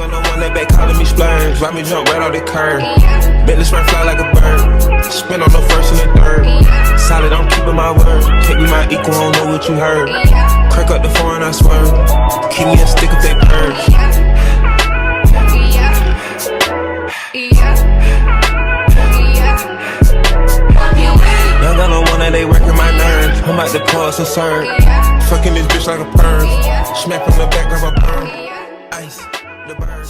Nigga on the one that back calling me splurge. Why me jump right off the curb? Bentley spray fly like a bird. Spin on the first and the third. Solid, I'm keeping my word. Can't be my equal, I don't know what you heard. Crack up the phone, I swear. Keep me a stick if they purge. Young gun on one that they working my nerves. I'm about to pause and serve. Fucking this bitch like a perm. Smack from the back, grab a perm. Ice, the bird.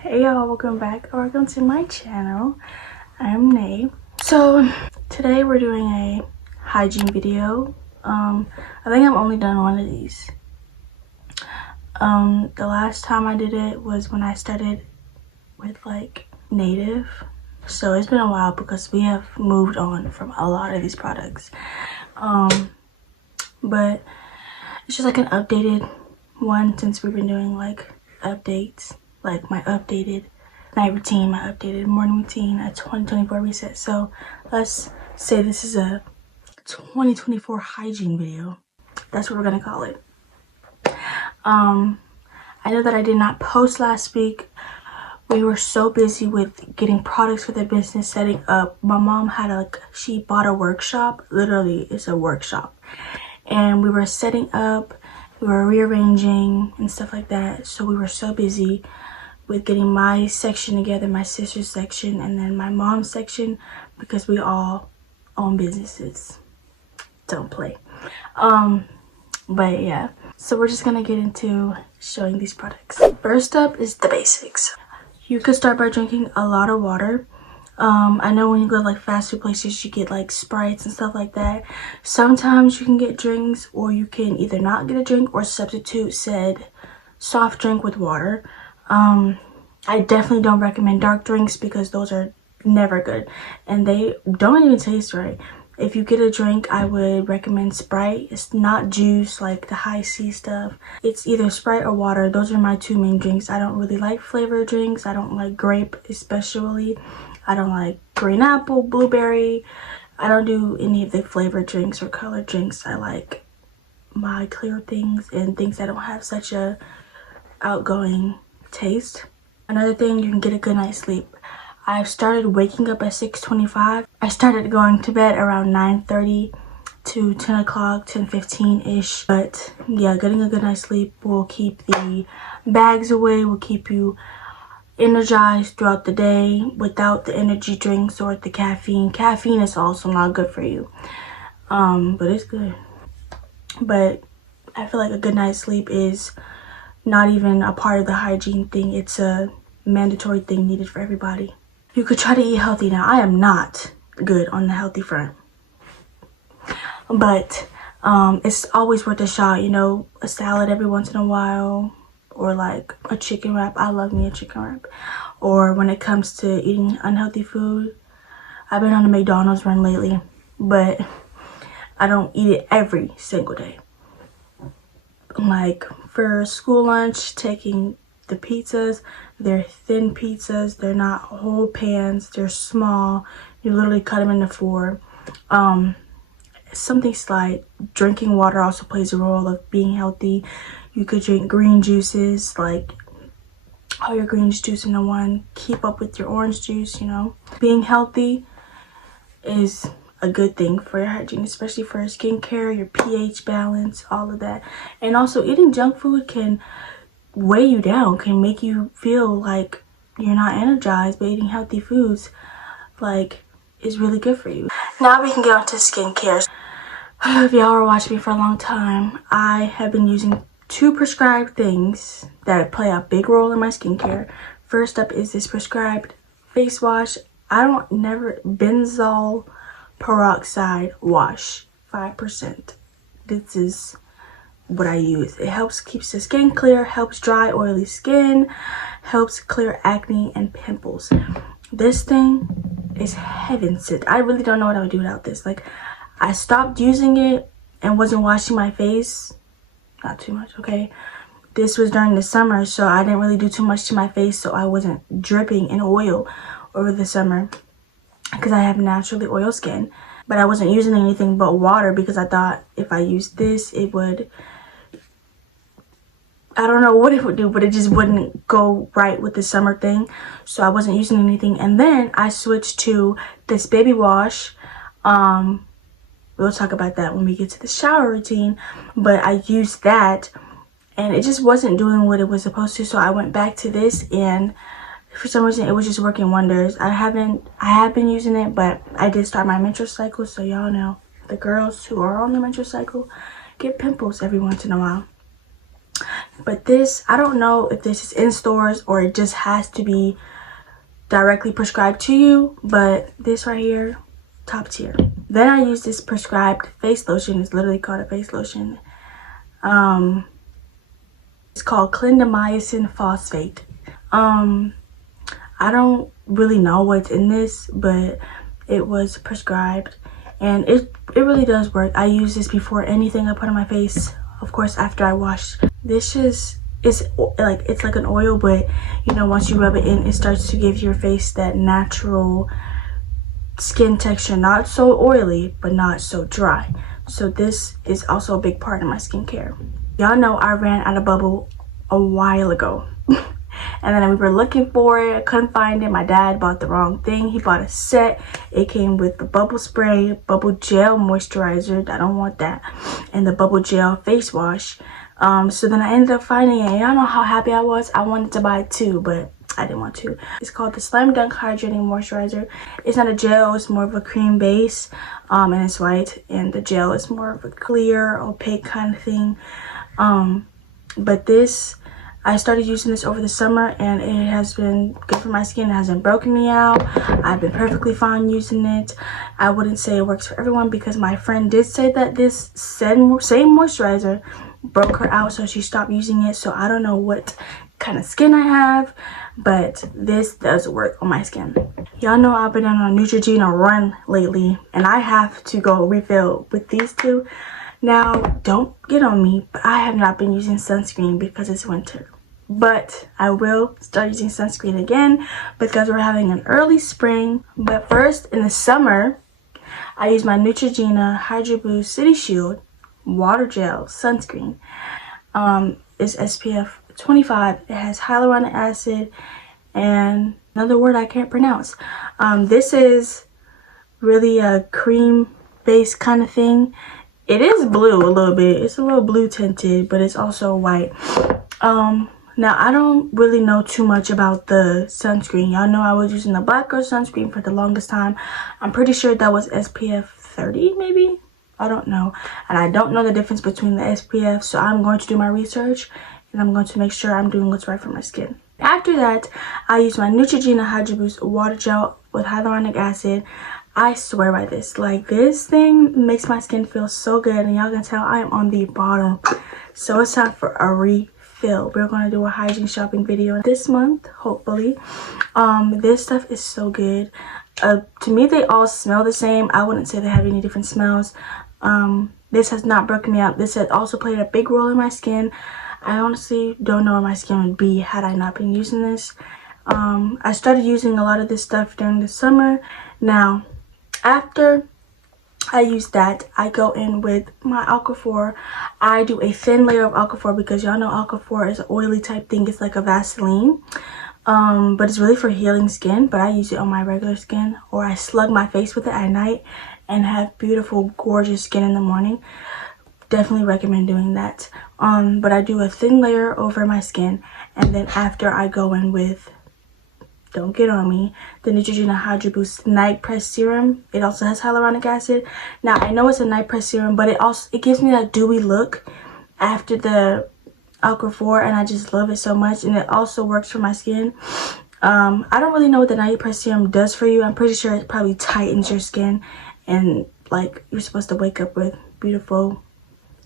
Hey y'all, welcome back or welcome to my channel. I'm Nay. So today we're doing a hygiene video. I think I've only done one of these. The last time I did it was when I started with like Native. So it's been a while because we have moved on from a lot of these products. But it's just like an updated one since we've been doing like updates, like my updated night routine, my updated morning routine, a 2024 reset. So let's say this is a 2024 hygiene video. That's what we're gonna call it. I know that I did not post last week. We were so busy with getting products for the business, setting up. My mom had she bought a workshop. Literally, it's a workshop. And we were setting up, we were rearranging and stuff like that. So we were so busy with getting my section together, my sister's section, and then my mom's section, because we all own businesses. Don't play. But yeah, so we're just gonna get into showing these products. First up is the basics. You could start by drinking a lot of water. I know when you go to like fast food places, you get like Sprites and stuff like that. Sometimes you can get drinks, or you can either not get a drink or substitute said soft drink with water. I definitely don't recommend dark drinks because those are never good and they don't even taste right. If you get a drink, I would recommend Sprite. It's not juice like the high C stuff. It's either Sprite or water. Those are my two main drinks. I don't really like flavored drinks. I don't like grape especially. I don't like green apple, blueberry. I don't do any of the flavored drinks or colored drinks. I like my clear things and things that don't have such a outgoing taste. Another thing, you can get a good night's sleep. I've started waking up at 6:25. I started going to bed around 9:30 to 10 o'clock, 10:15-ish. But yeah, getting a good night's sleep will keep the bags away, will keep you energized throughout the day without the energy drinks or the caffeine. Caffeine is also not good for you, but it's good. But I feel like a good night's sleep is not even a part of the hygiene thing. It's a mandatory thing needed for everybody. You could try to eat healthy. Now, I am not good on the healthy front, but it's always worth a shot. You know, a salad every once in a while, or like a chicken wrap. I love me a chicken wrap. Or when it comes to eating unhealthy food, I've been on a McDonald's run lately, but I don't eat it every single day. Like for school lunch, taking the pizzas, they're thin pizzas, they're not whole pans, they're small. You literally cut them into 4. Something slight. Drinking water also plays a role of being healthy. You could drink green juices, like all your green juice into one. Keep up with your orange juice, you know. Being healthy is a good thing for your hygiene, especially for your skincare, your pH balance, all of that. And also, eating junk food can weigh you down, can make you feel like you're not energized, but eating healthy foods like is really good for you. Now we can get on to skincare. If y'all were watching me for a long time, I have been using 2 prescribed things that play a big role in my skincare. First up is this prescribed face wash. Benzoyl peroxide wash, 5%. This is what I use. It helps keeps the skin clear, helps dry oily skin, helps clear acne and pimples. This thing is heaven sent. I really don't know what I would do without this. Like, I stopped using it and wasn't washing my face. Not too much, okay? This was during the summer, so I didn't really do too much to my face, so I wasn't dripping in oil over the summer because I have naturally oil skin. but I wasn't using anything but water because I thought if I used this, it would, I don't know what it would do, but it just wouldn't go right with the summer thing. So I wasn't using anything. And then I switched to this baby wash. We'll talk about that when we get to the shower routine. But I used that and it just wasn't doing what it was supposed to. So I went back to this, and for some reason it was just working wonders. I have been using it, but I did start my menstrual cycle. So y'all know, the girls who are on the menstrual cycle get pimples every once in a while. But this, I don't know if this is in stores or it just has to be directly prescribed to you, but this right here, top tier. Then I use this prescribed face lotion. It's literally called a face lotion. It's called clindamycin phosphate. I don't really know what's in this, but it was prescribed and it really does work. I use this before anything I put on my face, of course after I wash. This is it's like an oil, but you know, once you rub it in, it starts to give your face that natural skin texture, not so oily but not so dry. So this is also a big part of my skincare. Y'all know I ran out of bubble a while ago. And then we were looking for it. I couldn't find it. My dad bought the wrong thing. He bought a set. It came with the bubble spray, bubble gel moisturizer. I don't want that. And the bubble gel face wash. So then I ended up finding it. Y'all know how happy I was. I wanted to buy it too, but I didn't want to. It's called the Slam Dunk Hydrating Moisturizer. It's not a gel. It's more of a cream base. And it's white. And the gel is more of a clear, opaque kind of thing. But this, I started using this over the summer and it has been good for my skin. It hasn't broken me out. I've been perfectly fine using it. I wouldn't say it works for everyone because my friend did say that this same moisturizer broke her out, so she stopped using it. So I don't know what kind of skin I have, but this does work on my skin. Y'all know I've been on a Neutrogena run lately and I have to go refill with these two. Now, don't get on me, but I have not been using sunscreen because it's winter. But I will start using sunscreen again because we're having an early spring. But first, in the summer, I use my Neutrogena Hydro Boost City Shield Water Gel Sunscreen. It's SPF 25. It has hyaluronic acid and another word I can't pronounce. This is really a cream-based kind of thing. It is blue a little bit. It's a little blue tinted, but it's also white. Now, I don't really know too much about the sunscreen. Y'all know I was using the Black Girl sunscreen for the longest time. I'm pretty sure that was SPF 30, maybe? I don't know. And I don't know the difference between the SPF, so I'm going to do my research and I'm going to make sure I'm doing what's right for my skin. After that, I use my Neutrogena Hydro Boost Water Gel with hyaluronic acid. I swear by this. Like, this thing makes my skin feel so good, and y'all can tell I am on the bottom. So it's time for a refill. We're going to do a hygiene shopping video this month, hopefully. This stuff is so good. To me, they all smell the same. I wouldn't say they have any different smells. This has not broken me out. This has also played a big role in my skin. I honestly don't know where my skin would be had I not been using this. I started using a lot of this stuff during the summer. Now, after I use that, I go in with my Aquaphor. I do a thin layer of Aquaphor because y'all know Aquaphor is an oily type thing. It's like a Vaseline. But it's really for healing skin. But I use it on my regular skin, or I slug my face with it at night and have beautiful, gorgeous skin in the morning. Definitely recommend doing that. But I do a thin layer over my skin, and then after I go in with, don't get on me, the Neutrogena Hydro Boost Night Press Serum. It also has hyaluronic acid. Now, I know it's a night press serum, but it gives me that dewy look after the Aquaphor, and I just love it so much. And it also works for my skin. I don't really know what the night press serum does for you. I'm pretty sure it probably tightens your skin, and like, you're supposed to wake up with beautiful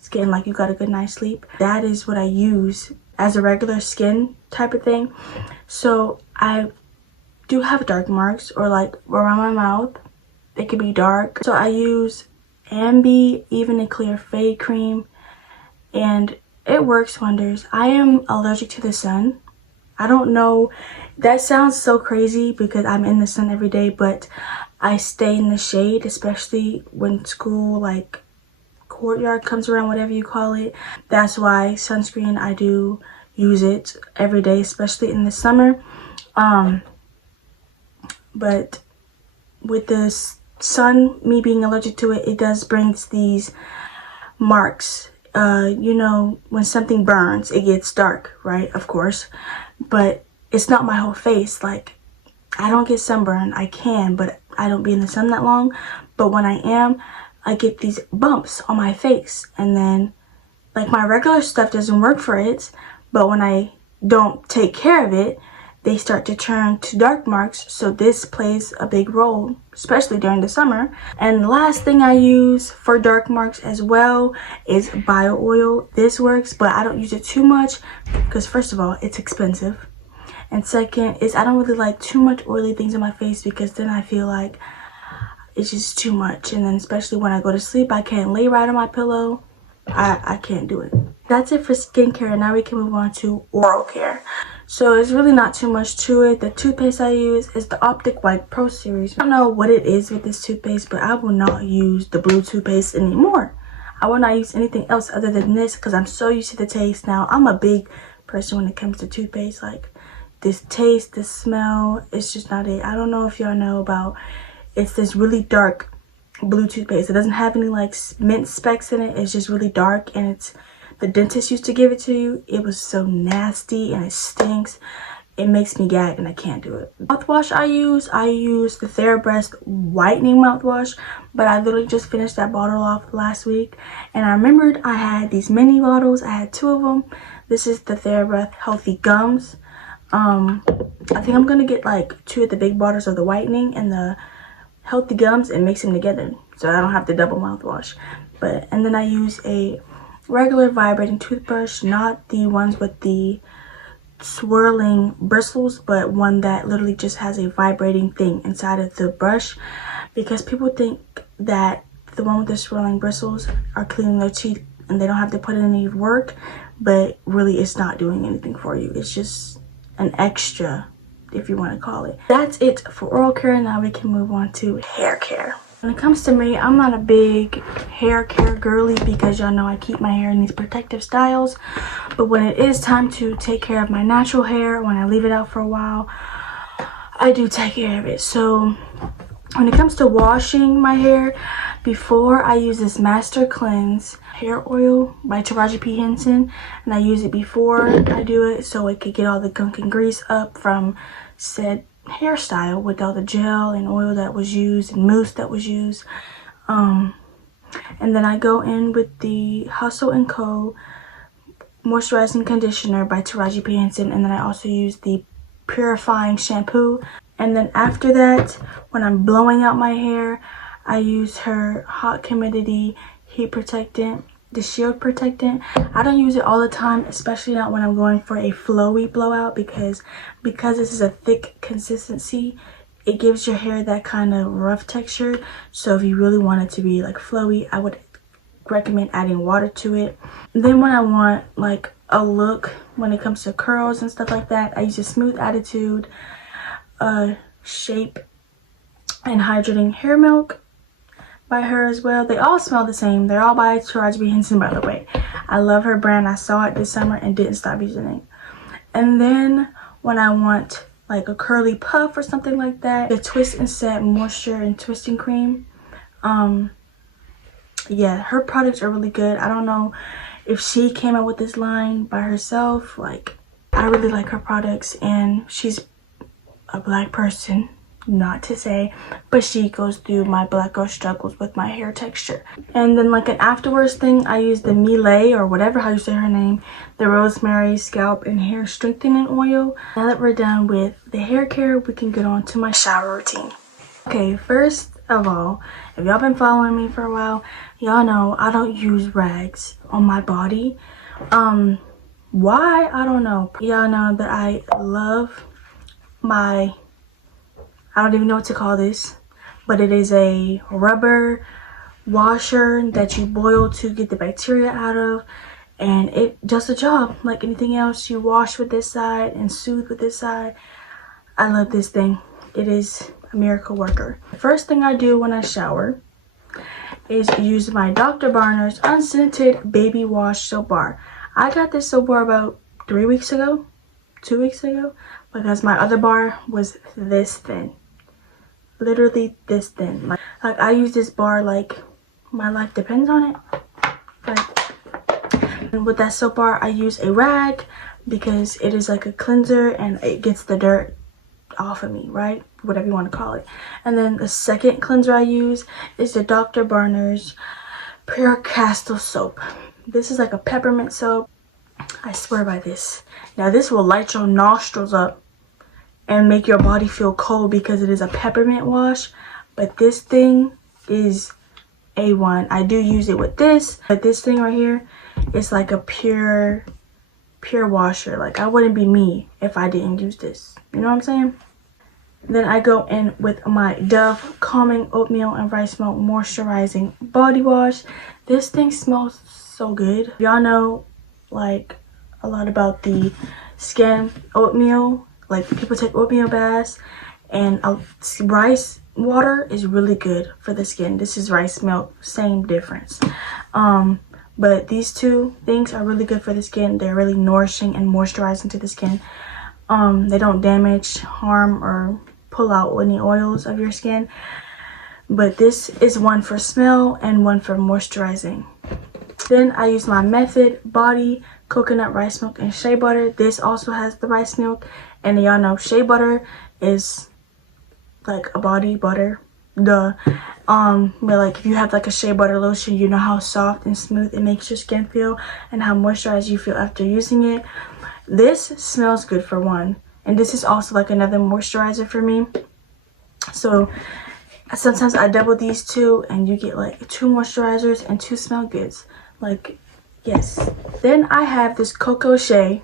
skin, like you got a good night's sleep. That is what I use as a regular skin type of thing. So I do have dark marks, or like around my mouth, it could be dark. So I use Ambi Even and Clear Fade Cream, and it works wonders. I am allergic to the sun. I don't know, that sounds so crazy because I'm in the sun every day, but I stay in the shade, especially when school, like courtyard comes around, whatever you call it. That's why sunscreen, I do use it every day, especially in the summer. But with the sun, me being allergic to it, it does bring these marks. You know, when something burns, it gets dark, right? Of course. But it's not my whole face. Like, I don't get sunburn. I can, but I don't be in the sun that long. But when I am, I get these bumps on my face. And then, like, my regular stuff doesn't work for it. But when I don't take care of it, they start to turn to dark marks. So this plays a big role, especially during the summer. And the last thing I use for dark marks as well is bio oil. This works, but I don't use it too much because, first of all, it's expensive. And second is I don't really like too much oily things on my face because then I feel like it's just too much. And then especially when I go to sleep, I can't lay right on my pillow. I can't do it. That's it for skincare, and now we can move on to oral care. So it's really not too much to it. The toothpaste I use is the Optic White Pro Series. I don't know what it is with this toothpaste, but I will not use the blue toothpaste anymore. I will not use anything else other than this because I'm so used to the taste now. I'm a big person when it comes to toothpaste. Like, this taste, this smell, it's just not it. I don't know if y'all know about, it's this really dark blue toothpaste. It doesn't have any like mint specks in it. It's just really dark, and it's, the dentist used to give it to you. It was so nasty and it stinks. It makes me gag and I can't do it. Mouthwash I use the TheraBreath whitening mouthwash, but I literally just finished that bottle off last week, and I remembered I had these mini bottles. I had 2 of them. This is the TheraBreath Healthy Gums. I think I'm gonna get like 2 of the big bottles of the whitening and the Healthy Gums and mix them together so I don't have to double mouthwash. And then I use a regular vibrating toothbrush, not the ones with the swirling bristles, but one that literally just has a vibrating thing inside of the brush, because people think that the one with the swirling bristles are cleaning their teeth and they don't have to put in any work, but really it's not doing anything for you. It's just an extra, if you want to call it. That's it for oral care. Now we can move on to hair care. When it comes to me, I'm not a big hair care girly because y'all know I keep my hair in these protective styles. But when it is time to take care of my natural hair, when I leave it out for a while, I do take care of it. So when it comes to washing my hair, before I use this Master Cleanse hair oil by Taraji P. Henson, and I use it before I do it so it could get all the gunk and grease up from said hairstyle with all the gel and oil that was used and mousse that was used. And then I go in with the Hustle & Co. moisturizing conditioner by Taraji P. Henson, and then I also use the purifying shampoo. And then after that, when I'm blowing out my hair, I use her hot humidity heat protectant, the shield protectant. I don't use it all the time, especially not when I'm going for a flowy blowout, because this is a thick consistency, it gives your hair that kind of rough texture. So if you really want it to be like flowy, I would recommend adding water to it. Then when I want like a look when it comes to curls and stuff like that, I use a Smooth Attitude Shape and Hydrating Hair Milk by her as well. They all smell the same. They're all by Taraji P. Henson, by the way. I love her brand. I saw it this summer and didn't stop using it. And then when I want like a curly puff or something like that, the Twist and Set Moisture and Twisting Cream. Yeah, her products are really good. I don't know if she came out with this line by herself. Like, I really like her products, and she's a black person, not to say, but she goes through my black girl struggles with my hair texture. And then like an afterwards thing, I use the Miele, or whatever how you say her name, the Rosemary Scalp and Hair Strengthening Oil. Now that we're done with the hair care, we can get on to my shower routine. Okay, first of all, if y'all been following me for a while, y'all know I don't use rags on my body. Why? I don't know. Y'all know that I love my, I don't even know what to call this, but it is a rubber washer that you boil to get the bacteria out of, and it does the job like anything else. You wash with this side and soothe with this side. I love this thing. It is a miracle worker. The first thing I do when I shower is use my Dr. Bronner's unscented baby wash soap bar. I got this soap bar about 2 weeks ago, because my other bar was this thin, literally this thin. Like I use this bar like my life depends on it. And with that soap bar, I use a rag because it is like a cleanser and it gets the dirt off of me, right? Whatever you want to call it. And then the second cleanser I use is the Dr. Bronner's Pure Castle soap. This is like a peppermint soap. I swear by this. Now this will light your nostrils up and make your body feel cold because it is a peppermint wash, but this thing is A1. I do use it with this, but this thing right here is like a pure washer. Like I wouldn't be me if I didn't use this, you know what I'm saying? Then I go in with my Dove Calming Oatmeal and Rice Milk Moisturizing Body Wash. This thing smells so good. Y'all know like a lot about the skin oatmeal. Like people take oatmeal baths, and rice water is really good for the skin. This is rice milk, same difference. But these two things are really good for the skin. They're really nourishing and moisturizing to the skin. They don't damage, harm, or pull out any oils of your skin. But this is one for smell and one for moisturizing. Then I use my Method Body Coconut Rice Milk and Shea Butter. This also has the rice milk, and y'all know shea butter is like a body butter, duh. But like if you have like a shea butter lotion, you know how soft and smooth it makes your skin feel and how moisturized you feel after using it. This smells good for one, and this is also like another moisturizer for me. So sometimes I double these two and you get like 2 moisturizers and 2 smell goods. Like, yes. Then I have this Cocoa Shea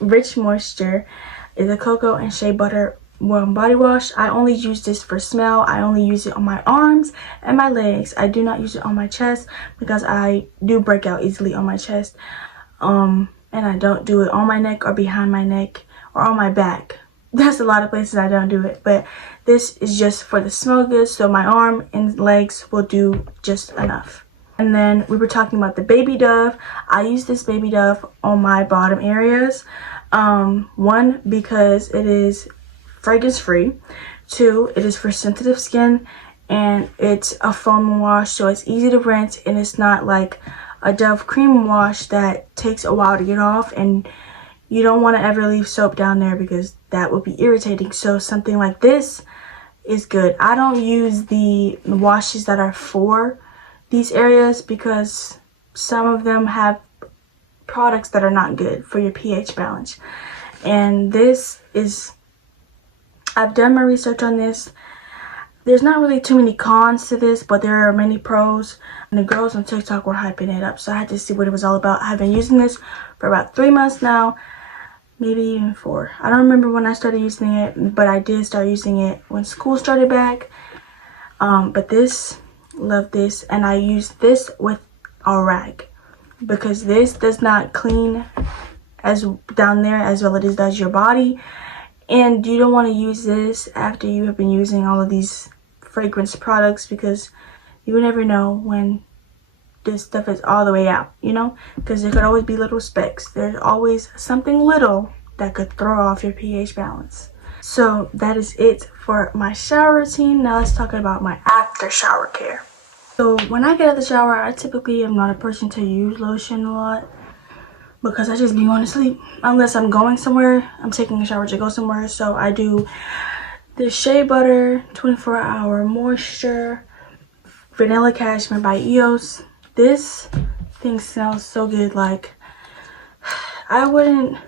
Rich Moisture. It's a cocoa and shea butter warm body wash. I only use this for smell. I only use it on my arms and my legs. I do not use it on my chest because I do break out easily on my chest. And I don't do it on my neck or behind my neck or on my back. There's a lot of places I don't do it, but this is just for the smell good, so my arm and legs will do just enough. And then we were talking about the Baby Dove. I use this Baby Dove on my bottom areas. 1, because it is fragrance free. 2, it is for sensitive skin, and it's a foam wash, so it's easy to rinse, and it's not like a Dove cream wash that takes a while to get off, and you don't want to ever leave soap down there because that would be irritating. So something like this is good. I don't use the washes that are for these areas because some of them have products that are not good for your pH balance. And this is, I've done my research on this. There's not really too many cons to this, but there are many pros. And the girls on TikTok were hyping it up, so I had to see what it was all about. I've been using this for about 3 months now, maybe even 4. I don't remember when I started using it, but I did start using it when school started back. But this, love this, and I use this with a rag because this does not clean as down there as well as it does your body, and you don't want to use this after you have been using all of these fragrance products because you never know when this stuff is all the way out, you know, because there could always be little specks. There's always something little that could throw off your pH balance. So that is it for my shower routine. Now let's talk about my after shower care. So when I get out of the shower, I typically am not a person to use lotion a lot because I just be going to sleep unless I'm going somewhere. I'm taking a shower to go somewhere. So I do the Shea Butter 24-hour moisture vanilla cashmere by EOS. This thing smells so good. Like, I wouldn't,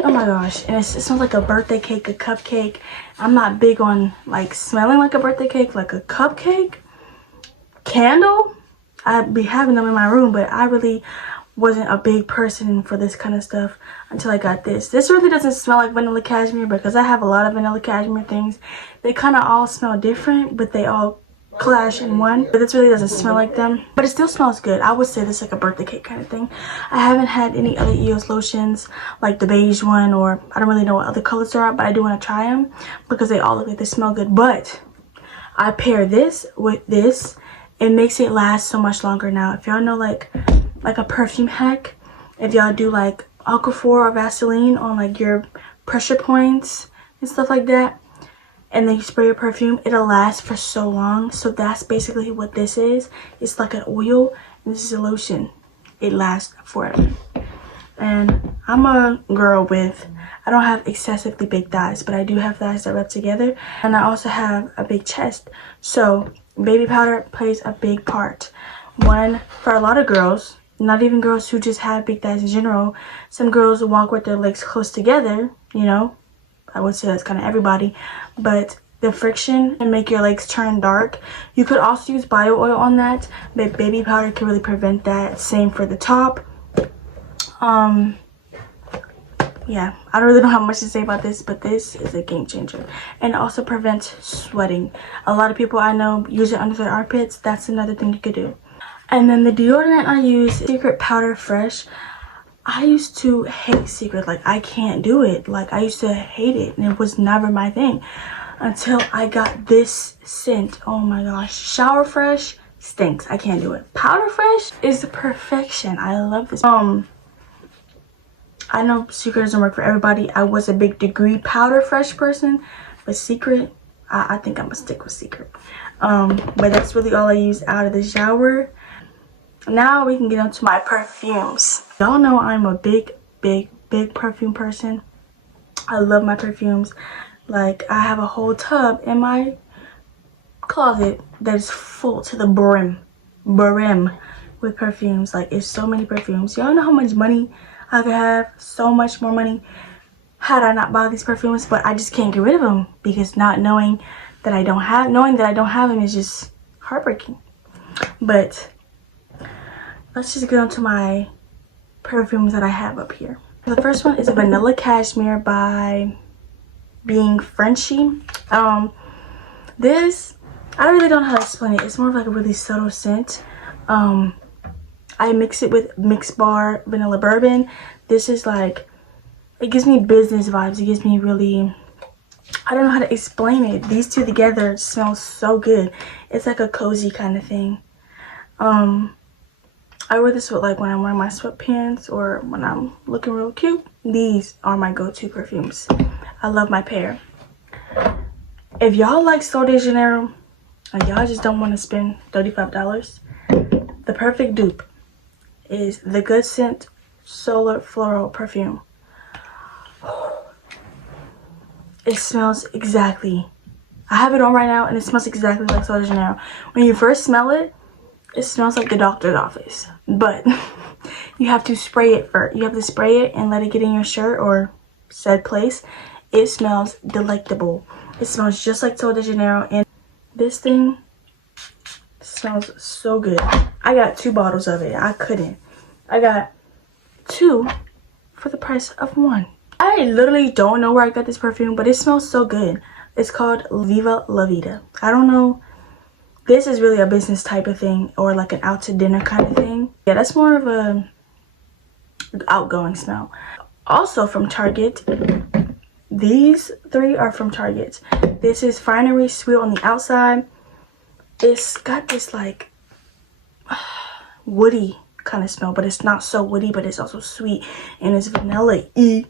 oh my gosh, and it smells like a birthday cake, a cupcake. I'm not big on like smelling like a birthday cake, like a cupcake candle. I'd be having them in my room, but I really wasn't a big person for this kind of stuff until I got this. This really doesn't smell like vanilla cashmere because I have a lot of vanilla cashmere things. They kind of all smell different, but they all clash in one, but this really doesn't smell like them, but it still smells good. I would say this is like a birthday cake kind of thing. I haven't had any other EOS lotions like the beige one, or I don't really know what other colors there are, but I do want to try them because they all look like they smell good. But I pair this with this. It makes it last so much longer. Now if y'all know like a perfume hack, if y'all do like Aquaphor or Vaseline on like your pressure points and stuff like that, and then you spray your perfume, it'll last for so long. So that's basically what this is. It's like an oil, and this is a lotion. It lasts forever. And I'm a girl with, I don't have excessively big thighs, but I do have thighs that rub together, and I also have a big chest. So baby powder plays a big part. One, for a lot of girls, not even girls who just have big thighs in general, some girls walk with their legs close together, you know. I would say that's kind of everybody, but the friction can make your legs turn dark. You could also use bio oil on that, but baby powder can really prevent that. Same for the top. Yeah, I don't really know how much to say about this, but this is a game changer. And it also prevents sweating. A lot of people I know use it under their armpits. That's another thing you could do. And then the deodorant I use, Secret Powder Fresh. I used to hate Secret. Like, I can't do it. Like, I used to hate it, and it was never my thing until I got this scent. Oh my gosh. Shower Fresh stinks. I can't do it. Powder Fresh is perfection. I love this. I know Secret doesn't work for everybody. I was a big Degree Powder Fresh person, but Secret, I think I'm gonna stick with Secret. But that's really all I use out of the shower. Now we can get into my perfumes. Y'all know I'm a big perfume person. I love my perfumes. Like, I have a whole tub in my closet that is full to the brim with perfumes. Like, it's so many perfumes. Y'all know how much money I could have? So much more money had I not bought these perfumes, but I just can't get rid of them because knowing that I don't have them is just heartbreaking. But let's just get on to my perfumes that I have up here. The first one is Vanilla Cashmere by Being Frenchy. This, I really don't know how to explain it. It's more of like a really subtle scent. I mix it with Mix Bar Vanilla Bourbon. This is like, it gives me business vibes. It gives me really, I don't know how to explain it. These two together smell so good. It's like a cozy kind of thing. I wear this with like when I'm wearing my sweatpants or when I'm looking real cute. These are my go-to perfumes. I love my pair. If y'all like Sol de Janeiro and y'all just don't want to spend $35, the perfect dupe is the Good Scent Solar Floral Perfume. It smells exactly, I have it on right now and it smells exactly like Sol de Janeiro. When you first smell it, it smells like the doctor's office, but you have to spray it first. You have to spray it and let it get in your shirt or said place. It smells delectable. It smells just like Sol de Janeiro, and this thing smells so good. I got 2 bottles of it. I got 2 for the price of 1. I literally don't know where I got this perfume, but it smells so good. It's called Viva La Vida. I don't know. This is really a business type of thing, or like an out to dinner kind of thing. Yeah, that's more of a outgoing smell. Also from Target, these 3 are from Target. This is Finery Sweet on the outside. It's got this like woody kind of smell, but it's not so woody, but it's also sweet, and it's vanilla-y.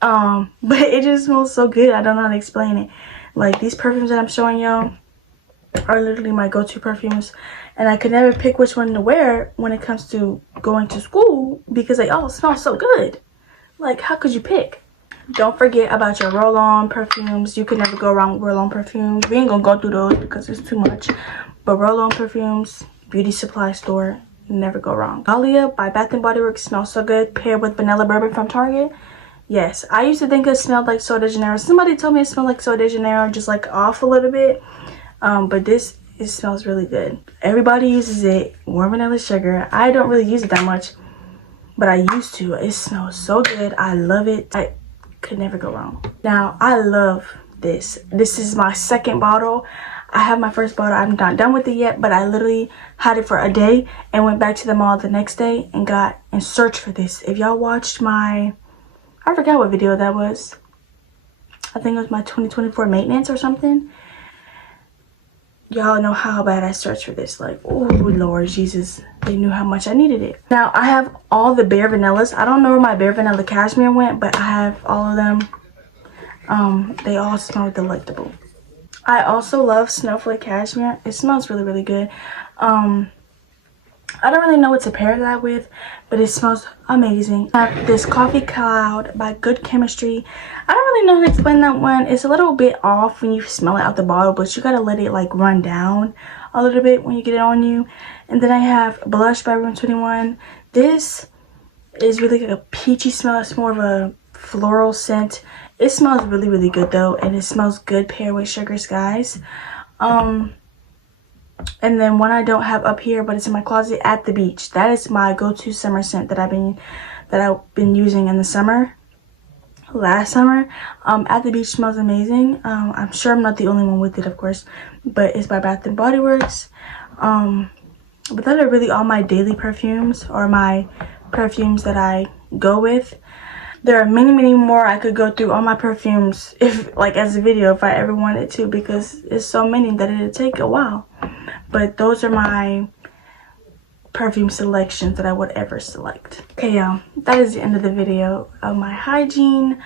But it just smells so good. I don't know how to explain it. Like, these perfumes that I'm showing y'all are literally my go-to perfumes, and I could never pick which one to wear when it comes to going to school because they all smell so good. Like, how could you pick? Don't forget about your roll-on perfumes. You can never go wrong with roll-on perfumes. We ain't gonna go through those because it's too much, but roll-on perfumes, beauty supply store, never go wrong. Dahlia by Bath & Body Works smells so good, paired with Vanilla Bourbon from Target. Yes, I used to think it smelled like Sol de Janeiro. Somebody told me it smelled like Sol de Janeiro, just like off a little bit. But this, it smells really good. Everybody uses it. Warm vanilla sugar. I don't really use it that much, but I used to. It smells so good. I love it. I could never go wrong. Now, I love this. This is my 2nd bottle. I have my first bottle. I'm not done with it yet, but I literally had it for a day and went back to the mall the next day and searched for this. If y'all watched I forgot what video that was. I think it was my 2024 maintenance or something. Y'all know how bad I searched for this. Like, oh Lord Jesus, they knew how much I needed it. Now I have all the Bare Vanillas. I don't know where my Bare Vanilla Cashmere went, but I have all of them. They all smell delectable. I also love Snowflake Cashmere. It smells really, really good. I don't really know what to pair that with, but it smells amazing. I have this Coffee Cloud by Good Chemistry. I don't really know how to explain that one. It's a little bit off when you smell it out the bottle, but you gotta let it like run down a little bit when you get it on you. And then I have Blush by Room 21. This is really like a peachy smell. It's more of a floral scent. It smells really, really good though, and it smells good paired with Sugar Skies. And then one I don't have up here, but it's in my closet, At the Beach. That is my go-to summer scent that I've been using in the summer. Last summer. At the Beach smells amazing. I'm sure I'm not the only one with it, of course, but it's by Bath and Body Works. But that are really all my daily perfumes, or my perfumes that I go with. There are many, many more. I could go through all my perfumes if, like, as a video, if I ever wanted to, because it's so many that it'd take a while. But those are my perfume selections that I would ever select. Okay, y'all, that is the end of the video of my hygiene.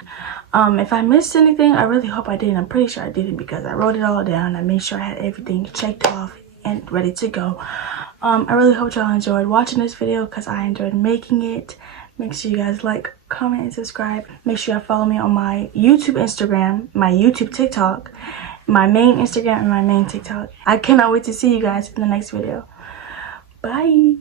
If I missed anything, I really hope I didn't. I'm pretty sure I didn't, because I wrote it all down. I made sure I had everything checked off and ready to go. I really hope y'all enjoyed watching this video, because I enjoyed making it. Make sure you guys like, comment, and subscribe. Make sure y'all follow me on my YouTube Instagram, my YouTube TikTok, my main Instagram, and my main TikTok. I cannot wait to see you guys in the next video. Bye.